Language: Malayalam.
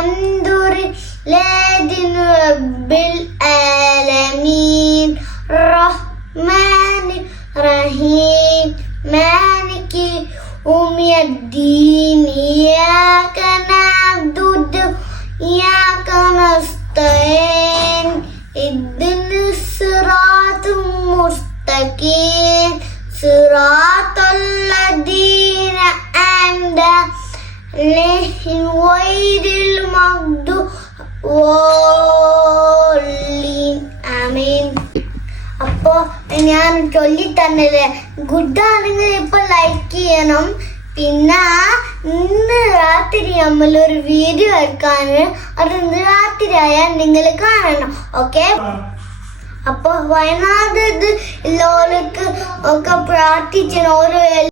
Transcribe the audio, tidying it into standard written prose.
അൽഹംദുലില്ലാഹി റബ്ബിൽ ആലമീൻ റഹ്മാനിർ റഹീം മാലികി യൗമിദ്ദീൻ ഇയ്യാക നഅ്ബുദു വഇയ്യാക നസ്തഈൻ ഇഹ്ദിനസ് സിറാത്തൽ മുസ്തഖീം സിറാത്തൽ ലദീന അൻഅംത അലൈഹിം ഗൈറിൽ മഗ്ദൂബി അലൈഹിം ആമീൻ. അപ്പോ ഞാൻ ചൊല്ലി തന്നത് ഗുഡ് ആണെങ്കിൽ ഇപ്പൊ ലൈക്ക് ചെയ്യണം. പിന്നെ ഇന്ന് രാത്രി നമ്മളൊരു വീഡിയോ എടുക്കാന് അത് ഇന്ന് രാത്രി ആയാൽ നിങ്ങൾ കാണണം. ഓക്കെ, അപ്പൊ വയനാട് ഉള്ളവർക്ക് ഒക്കെ പ്രാർത്ഥിക്കണം. ഓരോ